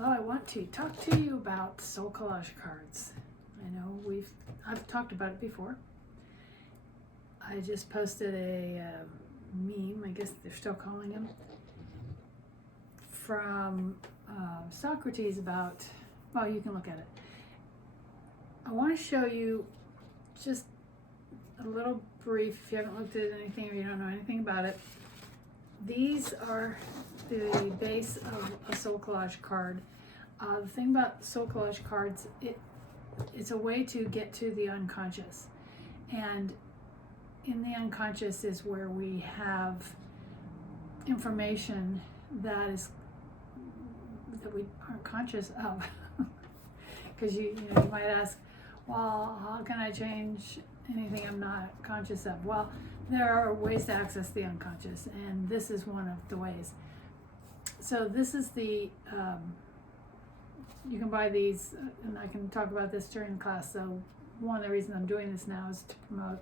Hello, I want to talk to you about SoulCollage cards. I know I've talked about it before. I just posted a meme, I guess they're still calling him, from Socrates about, well, you can look at it. I want to show you just a little brief, if you haven't looked at anything or you don't know anything about it. These are the base of a SoulCollage card. The thing about SoulCollage cards, it's a way to get to the unconscious. And in the unconscious is where we have information that we aren't conscious of. Because you might ask, well, how can I change anything I'm not conscious of? Well, there are ways to access the unconscious, and this is one of the ways. So this is the, you can buy these, and I can talk about this during class. So one of the reasons I'm doing this now is to promote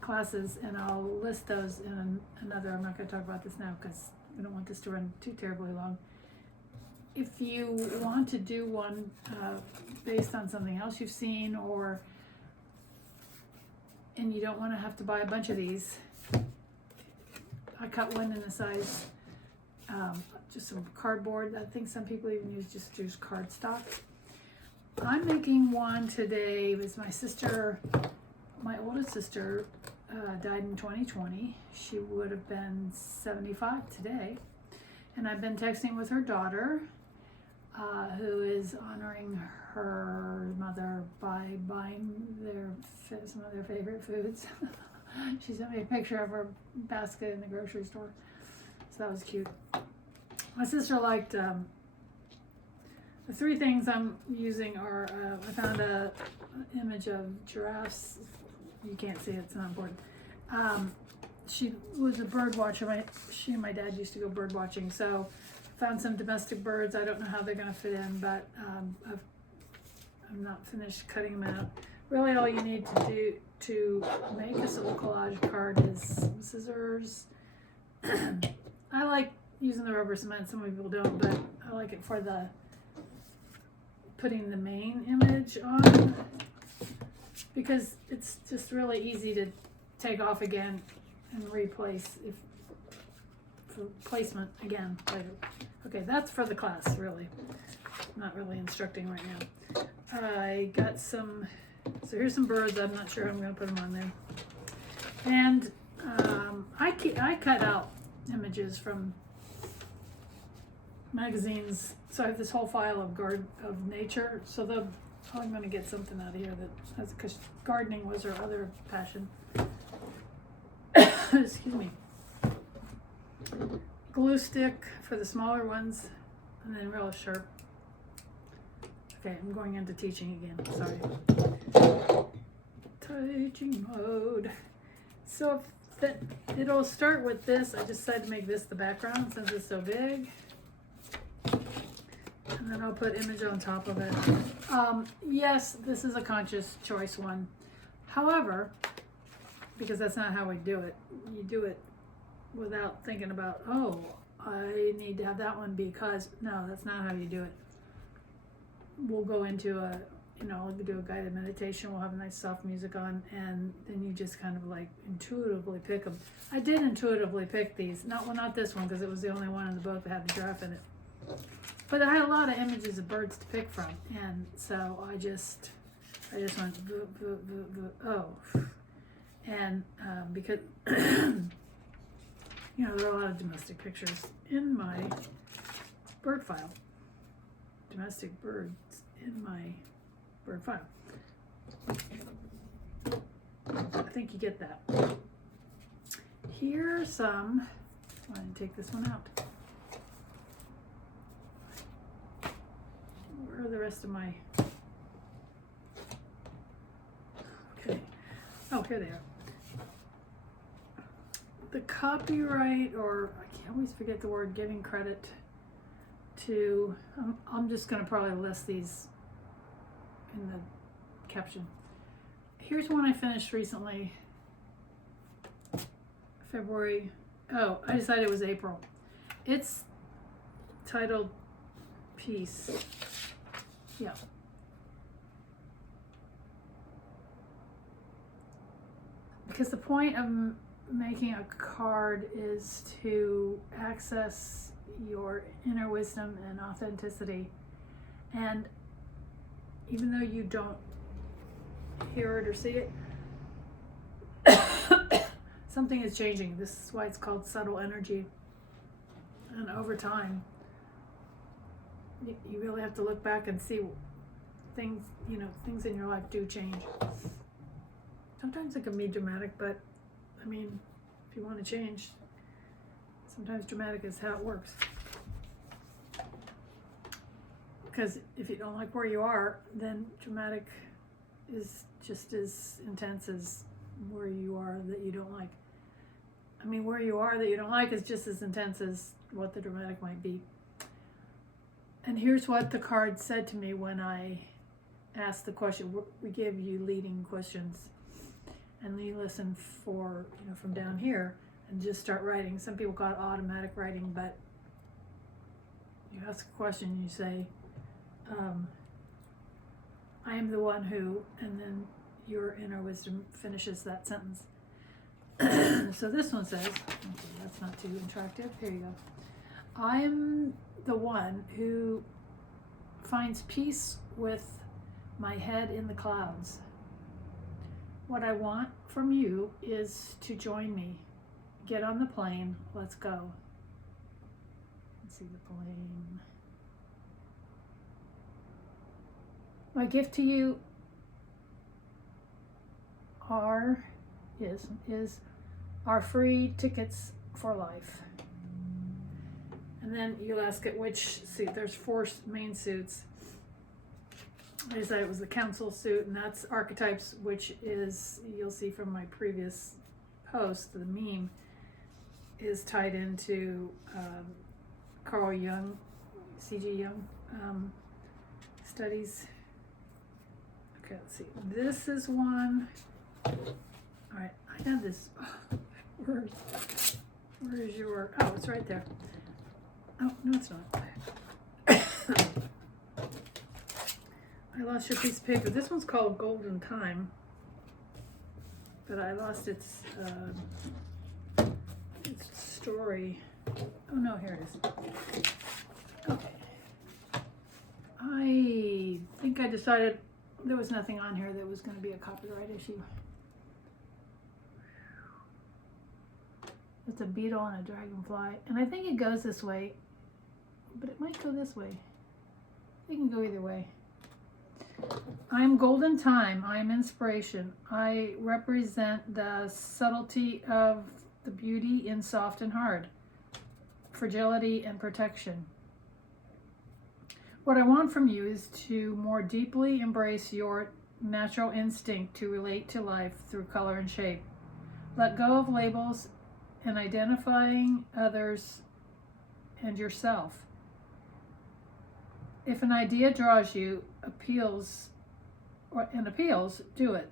classes, and I'll list those in another. I'm not going to talk about this now because we don't want this to run too terribly long. If you want to do one based on something else you've seen, and you don't want to have to buy a bunch of these, I cut one in a size, just some cardboard. I think some people even use cardstock. I'm making one today. It was my sister, my oldest sister, died in 2020. She would have been 75 today. And I've been texting with her daughter, who is honoring her mother by buying some of their favorite foods. She sent me a picture of her basket in the grocery store, so that was cute. My sister liked the three things I'm using are, I found an image of giraffes. You can't see it, it's not important. She was a bird watcher. She and my dad used to go bird watching, so found some domestic birds. I don't know how they're going to fit in, but I'm not finished cutting them out. Really, all you need to do to make a SoulCollage card is some scissors. I like using the rubber cement. Some people don't, but I like it for putting the main image on, because it's just really easy to take off again and replace for placement again later. Okay, that's for the class, really. I'm not really instructing right now. I got some, so here's some birds. I'm not sure I'm going to put them on there. And I cut out images from magazines. So I have this whole file of nature. So I'm going to get something out of here because gardening was her other passion. Excuse me. Glue stick for the smaller ones, and then real sharp. Okay, I'm going into teaching again. Sorry. Teaching mode. So it'll start with this. I just decided to make this the background since it's so big. And then I'll put image on top of it. Yes, this is a conscious choice one. However, because that's not how we do it. You do it without thinking about, oh, I need to have that one because, no, that's not how you do it. We'll go into we'll do a guided meditation. We'll have a nice soft music on, and then you just kind of like intuitively pick them. I did intuitively pick these. Not this one because it was the only one in the book that had the giraffe in it. But I had a lot of images of birds to pick from, and so I just went, oh. And because, there are a lot of domestic pictures in my bird file. Domestic birds in my bird file. I think you get that. Here's some, I didn't take this one out. Where are the rest of my, okay. Oh, here they are. The copyright, or I always forget the word, giving credit to, I'm just going to probably list these in the caption. Here's one I finished recently, February, I decided it was April. It's titled peace. Yeah. Because the point of making a card is to access your inner wisdom and authenticity. And even though you don't hear it or see it, something is changing. This is why it's called subtle energy. And over time, you really have to look back and see things, things in your life do change. Sometimes it can be dramatic, but I mean, if you want to change, sometimes dramatic is how it works. Because if you don't like where you are, then dramatic is just as intense as where you are that you don't like. I mean, where you are that you don't like is just as intense as what the dramatic might be. And here's what the card said to me when I asked the question. We give you leading questions, and you listen for, from down here and just start writing. Some people got automatic writing, but you ask a question and you say, I am the one who, and then your inner wisdom finishes that sentence. So this one says, okay, that's not too interactive. Here you go. I am the one who finds peace with my head in the clouds. What I want from you is to join me. Get on the plane. Let's go. Let's see the plane. My gift to you is our free tickets for life. And then you'll ask it which suit. There's 4 main suits. I decided it was the council suit, and that's archetypes, which is, you'll see from my previous post, the meme is tied into Carl Jung, C.G. Jung studies. Okay, let's see. This is one. All right, I had this. Where is your? Oh, it's right there. Oh, no, it's not. I lost your piece of paper. This one's called Golden Time, but I lost its story. Oh no, here it is. Okay. I think I decided there was nothing on here that was going to be a copyright issue. It's a beetle and a dragonfly, and I think it goes this way, but it might go this way. It can go either way. I'm golden time. I am inspiration. I represent the subtlety of the beauty in soft and hard, fragility and protection. What I want from you is to more deeply embrace your natural instinct to relate to life through color and shape. Let go of labels and identifying others and yourself. If an idea draws you, appeals, do it.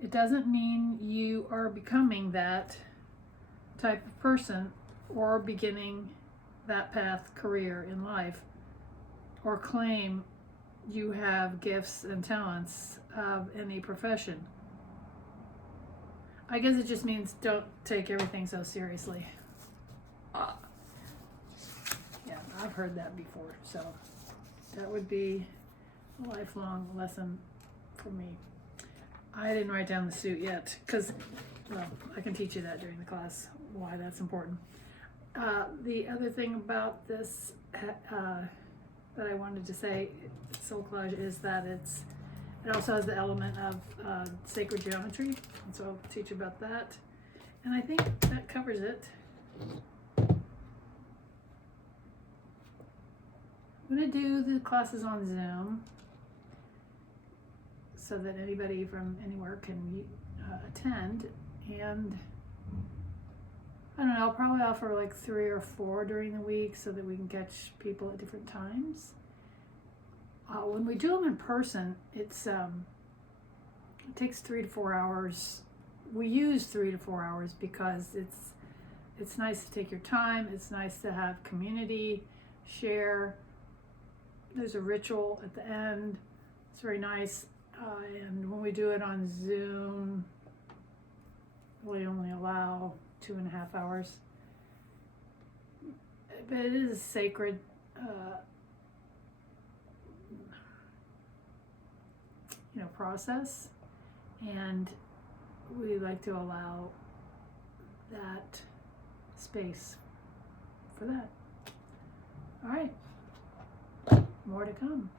It doesn't mean you are becoming that type of person or beginning that path, career in life, or claim you have gifts and talents of any profession. I guess it just means don't take everything so seriously. Yeah, I've heard that before, so that would be a lifelong lesson for me. I didn't write down the suit yet, because, well, I can teach you that during the class, why that's important. The other thing about this that I wanted to say, SoulCollage, is that it also has the element of sacred geometry, and so I'll teach you about that. And I think that covers it. I'm going to do the classes on Zoom so that anybody from anywhere can attend, and I don't know, I'll probably offer like 3 or 4 during the week so that we can catch people at different times. When we do them in person, it takes 3 to 4 hours. We use 3 to 4 hours because it's nice to take your time. It's nice to have community, share, there's a ritual at the end. It's very nice. And when we do it on Zoom, we only allow 2.5 hours. But it is a sacred process, and we like to allow that space for that. All right, more to come.